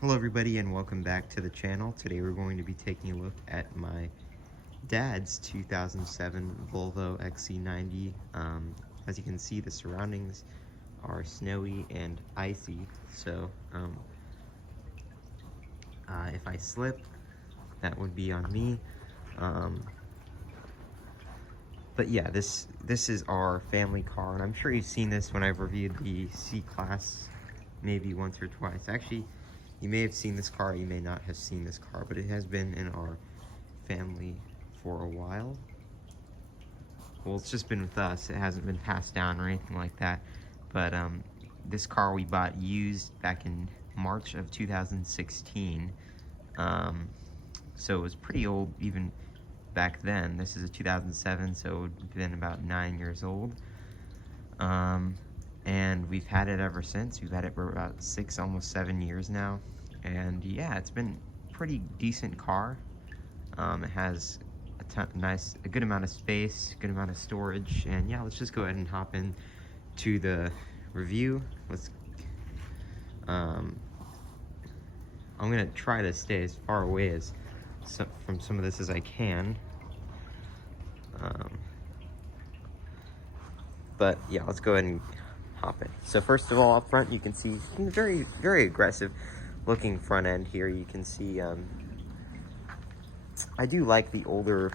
Hello everybody and welcome back to the channel. Today we're going to be taking a look at my dad's 2007 Volvo XC90. As you can see, the surroundings are snowy and icy, so if I slip, that would be on me. But yeah, this is our family car, and I'm sure you've seen this when I've reviewed the C-Class maybe once or twice. Actually, you may have seen this car, you may not have seen this car, but it has been in our family for a while. Well, it's just been with us. It hasn't been passed down or anything like that. But this car we bought used back in March of 2016. So it was pretty old even back then. This is a 2007, so it would have been about 9 years old. And we've had it ever since. We've had it for about 6, almost 7 years now. And yeah, it's been a pretty decent car. It has a good amount of space, good amount of storage. And yeah, let's just go ahead and hop in to the review. I'm gonna try to stay as far away from some of this as I can. But yeah, let's go ahead and hop in. So first of all, up front, you can see very, very aggressive looking front end here. You can see, I do like the older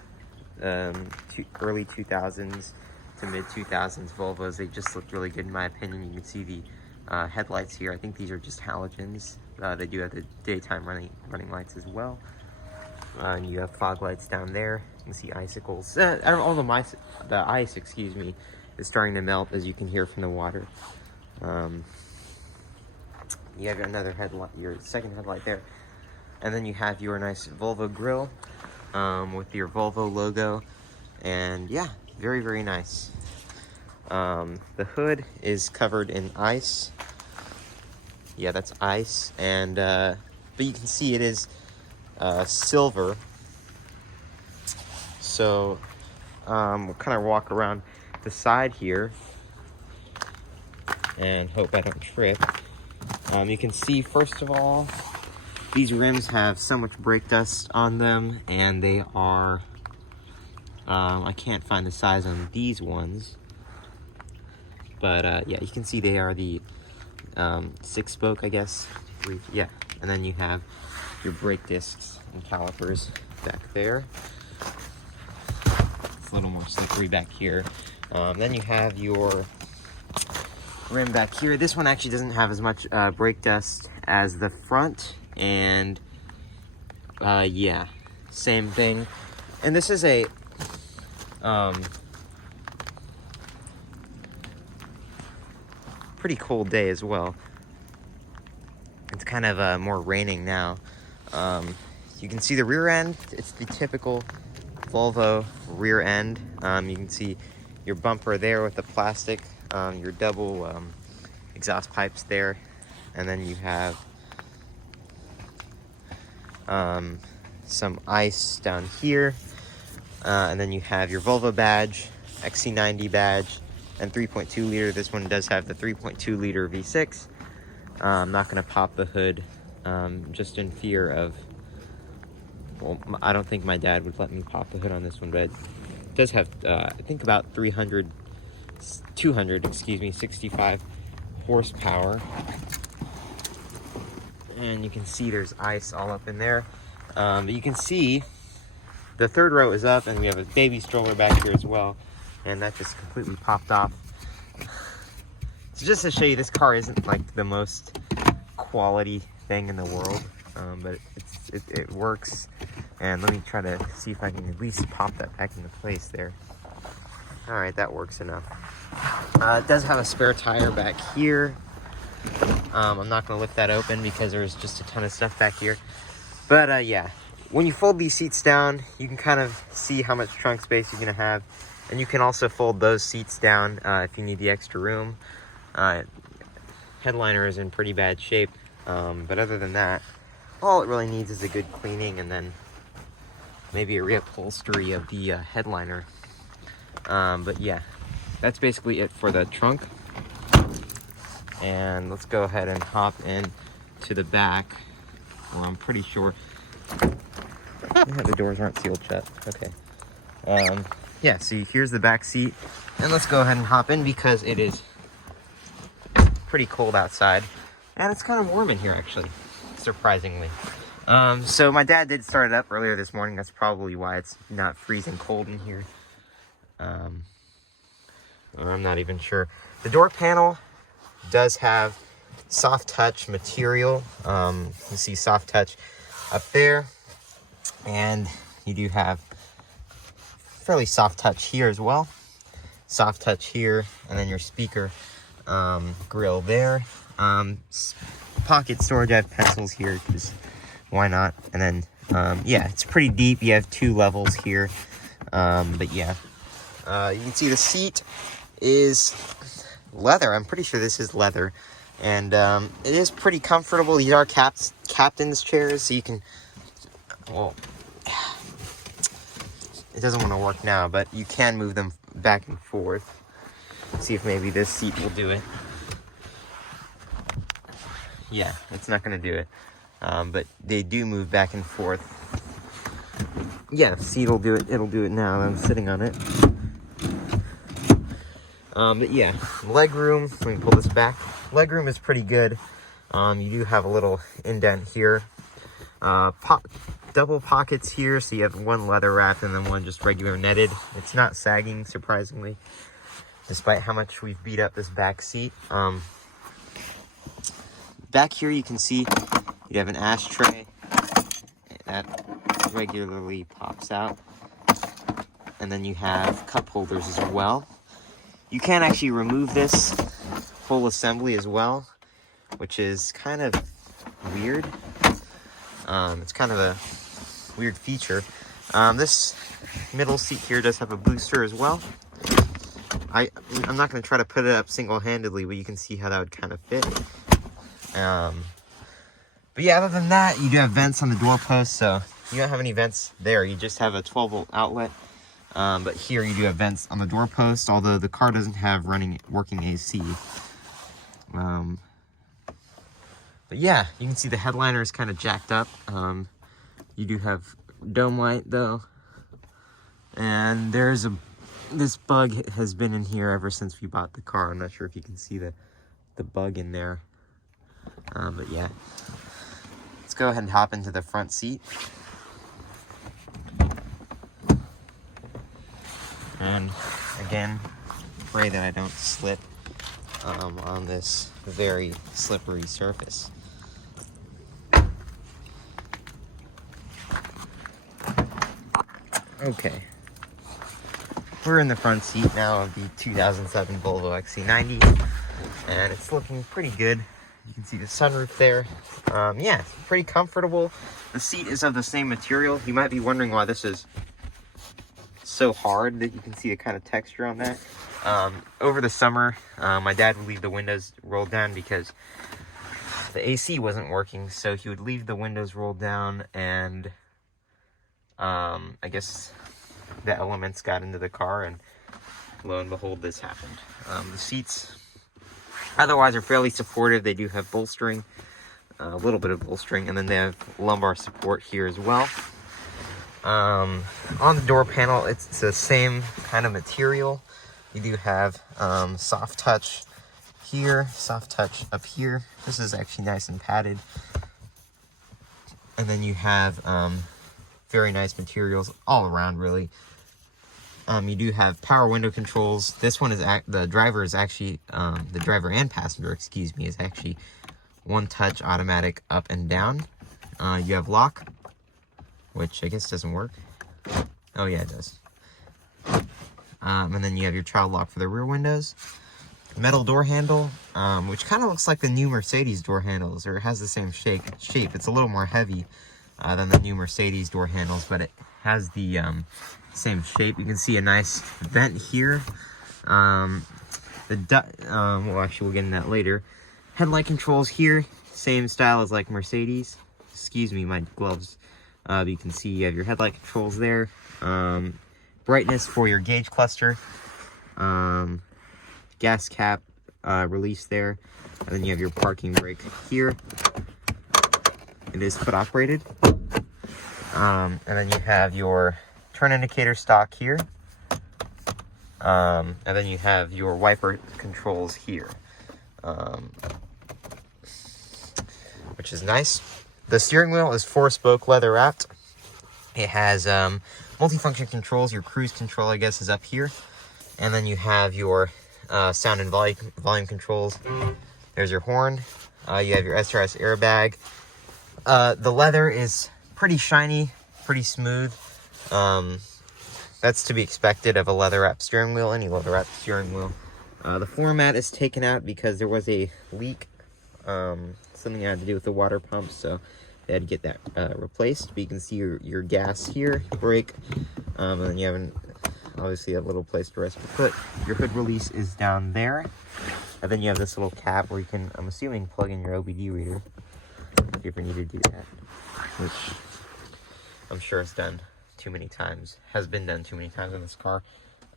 early 2000s to mid 2000s Volvos. They just look really good in my opinion. You can see the headlights here. I think these are just halogens. They do have the daytime running lights as well. And you have fog lights down there. You can see icicles. All the ice, excuse me, is starting to melt, as you can hear from the water. You have another headlight, your second headlight there, and then you have your nice Volvo grille with your Volvo logo, and yeah, very, very nice. The hood is covered in ice. Yeah, that's ice, and but you can see it is silver. So we'll kind of walk around the side here and hope I don't trip. You can see, first of all, these rims have so much brake dust on them, and they are I can't find the size on these ones, but yeah, you can see they are the 6-spoke, I guess. Yeah, and then you have your brake discs and calipers back there. It's a little more slippery back here. Then you have your rim back here. This one actually doesn't have as much brake dust as the front, and yeah, same thing. And this is a pretty cold day as well. It's kind of more raining now. You can see the rear end. It's the typical Volvo rear end. You can see your bumper there with the plastic, your double exhaust pipes there, and then you have some ice down here, and then you have your Volvo badge, XC90 badge, and 3.2 liter. This one does have the 3.2 liter V6. I'm not going to pop the hood, just in fear of, well, I don't think my dad would let me pop the hood on this one, but it does have, I think about 65 horsepower. And you can see there's ice all up in there. But you can see the third row is up, and we have a baby stroller back here as well. And that just completely popped off. So just to show you, this car isn't like the most quality thing in the world, but it works. And let me try to see if I can at least pop that back into place there. All right, that works enough. It does have a spare tire back here. I'm not gonna lift that open because there's just a ton of stuff back here. But yeah, when you fold these seats down, you can kind of see how much trunk space you're gonna have. And you can also fold those seats down if you need the extra room. Headliner is in pretty bad shape, but other than that, all it really needs is a good cleaning and then maybe a reupholstery of the headliner. But yeah, that's basically it for the trunk. And let's go ahead and hop in to the back. Well, I'm pretty sure. Yeah, the doors aren't sealed shut. Okay. Yeah, so here's the back seat. And let's go ahead and hop in because it is pretty cold outside. And it's kind of warm in here, actually, surprisingly. So my dad did start it up earlier this morning. That's probably why it's not freezing cold in here. I'm not even sure. The door panel does have soft touch material. You see soft touch up there. And you do have fairly soft touch here as well. Soft touch here, and then your speaker grill there. Pocket storage, I have pencils here, because why not? And then, yeah, it's pretty deep. You have 2 levels here. But yeah, you can see the seat is leather. I'm pretty sure this is leather. And it is pretty comfortable. These are captain's chairs, so you can, well, it doesn't want to work now, but you can move them back and forth. See if maybe this seat will do it. Yeah, it's not going to do it. But they do move back and forth. Yeah, the seat will do it. It'll do it now. I'm sitting on it. But yeah, leg room. Let me pull this back. Leg room is pretty good. You do have a little indent here. Double pockets here, so you have one leather wrapped and then one just regular netted. It's not sagging, surprisingly, despite how much we've beat up this back seat. Back here you can see you have an ashtray that regularly pops out, and then you have cup holders as well. You can actually remove this whole assembly as well, which is kind of weird. It's kind of a weird feature. This middle seat here does have a booster as well. I'm not going to try to put it up single-handedly, but you can see how that would kind of fit. But yeah, other than that, you do have vents on the doorpost, so you don't have any vents there. You just have a 12-volt outlet. But here you do have vents on the doorpost, although the car doesn't have working AC. But yeah, you can see the headliner is kind of jacked up. You do have dome light though. And this bug has been in here ever since we bought the car. I'm not sure if you can see the bug in there. But yeah, let's go ahead and hop into the front seat. And again, pray that I don't slip on this very slippery surface. Okay, we're in the front seat now of the 2007 Volvo XC90, and it's looking pretty good. You can see the sunroof there. Yeah, it's pretty comfortable. The seat is of the same material. You might be wondering why this is so hard, that you can see the kind of texture on that. Over the summer, my dad would leave the windows rolled down because the AC wasn't working, so he would leave the windows rolled down, and I guess the elements got into the car, and lo and behold, this happened. The seats otherwise are fairly supportive. They do have bolstering, a little bit of bolstering, and then they have lumbar support here as well. On the door panel, it's the same kind of material. You do have soft touch here, soft touch up here. This is actually nice and padded. And then you have very nice materials all around, really. You do have power window controls. This one is the driver and passenger, excuse me, is actually one touch automatic up and down. You have lock, which I guess doesn't work. Oh yeah, it does. And then you have your child lock for the rear windows. Metal door handle, which kind of looks like the new Mercedes door handles, or it has the same shape. It's a little more heavy than the new Mercedes door handles, but it has the same shape. You can see a nice vent here. Well, actually, we'll get into that later. Headlight controls here, same style as like Mercedes. Excuse me, my gloves. You can see you have your headlight controls there. Brightness for your gauge cluster. Gas cap release there. And then you have your parking brake here. It is foot operated. And then you have your turn indicator stock here. And then you have your wiper controls here, which is nice. The steering wheel is 4-spoke leather wrapped. It has multifunction controls. Your cruise control, I guess, is up here. And then you have your sound and volume controls. There's your horn. You have your SRS airbag. The leather is pretty shiny, pretty smooth. That's to be expected of a leather-wrapped steering wheel, any leather-wrapped steering wheel. The floor mat is taken out because there was a leak. Something had to do with the water pump, so they had to get that replaced. But you can see your gas here, brake, and then you have obviously a little place to rest your foot. Your hood release is down there. And then you have this little cap where you can, I'm assuming, plug in your OBD reader if you ever need to do that, which I'm sure is done too many times, has been done too many times in this car.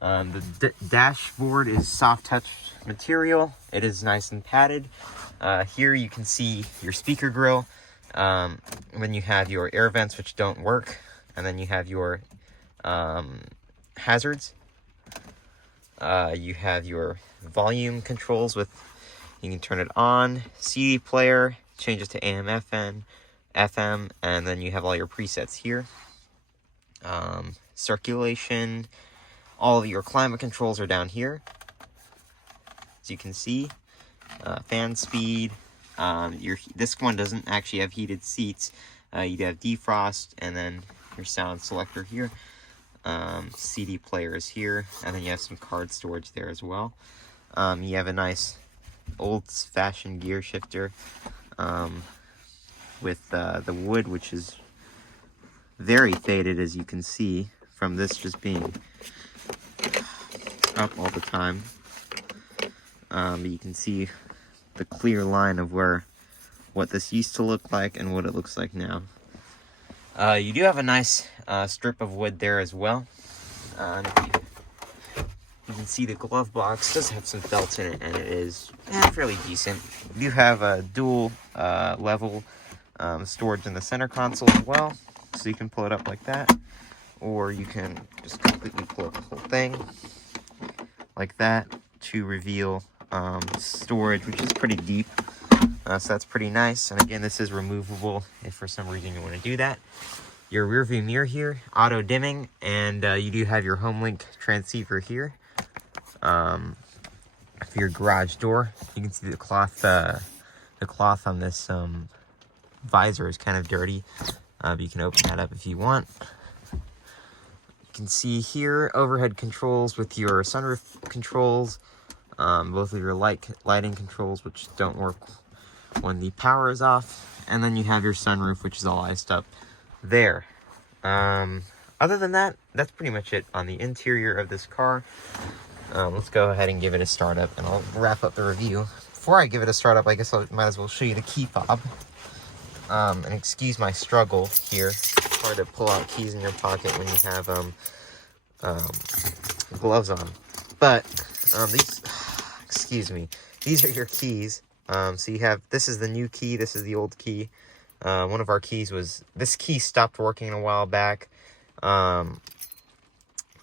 The dashboard is soft touch material. It is nice and padded. Here you can see your speaker grill. Then you have your air vents, which don't work. And then you have your hazards. You have your volume controls with, you can turn it on, CD player, change it to AM, FM, and then you have all your presets here. Circulation, all of your climate controls are down here, as you can see. Fan speed. This one doesn't actually have heated seats. You have defrost, and then your sound selector here. CD player is here, and then you have some card storage there as well. You have a nice old-fashioned gear shifter with the wood, which is very faded, as you can see from this just being up all the time. You can see the clear line of what this used to look like and what it looks like now. You do have a nice strip of wood there as well. You can see the glove box does have some belts in it, and it is fairly decent. You have a dual level storage in the center console as well, so you can pull it up like that, or you can just completely pull up the whole thing like that to reveal storage, which is pretty deep. So that's pretty nice. And again, this is removable if for some reason you want to do that. Your rear view mirror here, auto dimming, and you do have your home link transceiver here. For your garage door, you can see the cloth on this visor is kind of dirty, but you can open that up if you want. You can see here overhead controls with your sunroof controls, both of your lighting controls, which don't work when the power is off, and then you have your sunroof, which is all iced up there. Other than that, that's pretty much it on the interior of this car. Let's go ahead and give it a startup, and I'll wrap up the review. Before I give it a startup, I guess I might as well show you the key fob. And excuse my struggle here. It's hard to pull out keys in your pocket when you have gloves on. But these are your keys. So you have, this is the new key, this is the old key. One of our keys was, this key stopped working a while back. And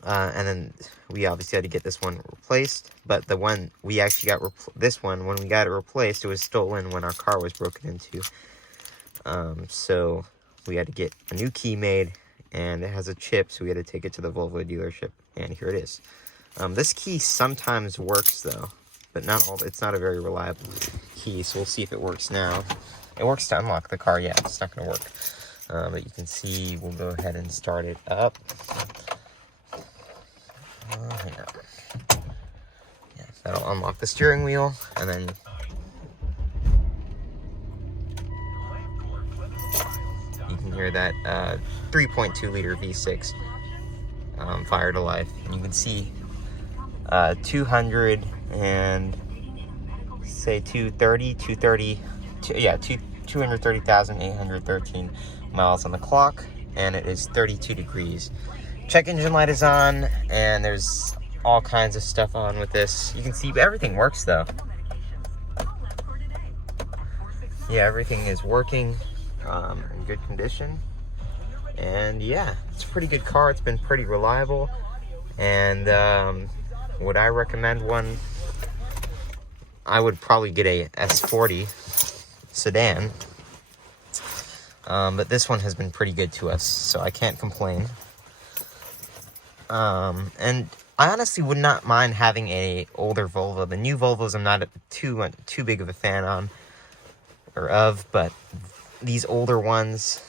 then we obviously had to get this one replaced. But the one we actually got, this one, when we got it replaced, it was stolen when our car was broken into. So we had to get a new key made, and it has a chip, so we had to take it to the Volvo dealership, and here it is. This key sometimes works though, but not all. It's not a very reliable key, so we'll see if it works now. It works to unlock the car. Yeah, it's not going to work. But you can see, we'll go ahead and start it up. Hang on. Yeah, that'll unlock the steering wheel, and then you can hear that 3.2 liter V6 fire to life. And you can see 230,813 miles on the clock, and it is 32 degrees. Check engine light is on, and there's all kinds of stuff on with this. You can see everything works though. Yeah, everything is working in good condition. And yeah, it's a pretty good car. It's been pretty reliable. And would I recommend one? I would probably get a S40 sedan. But this one has been pretty good to us, so I can't complain. And I honestly would not mind having a older Volvo. The new Volvos I'm not too big of a fan of, but these older ones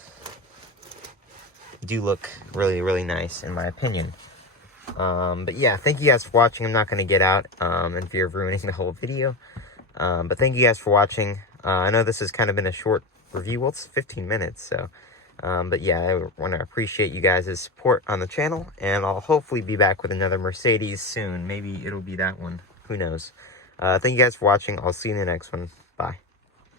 do look really, really nice in my opinion. But yeah, thank you guys for watching. I'm not going to get out in fear of ruining the whole video. But thank you guys for watching. I know this has kind of been a short review. Well, it's 15 minutes, so... but yeah, I want to appreciate you guys' support on the channel, and I'll hopefully be back with another Mercedes soon. Maybe it'll be that one. Who knows? Thank you guys for watching. I'll see you in the next one. Bye.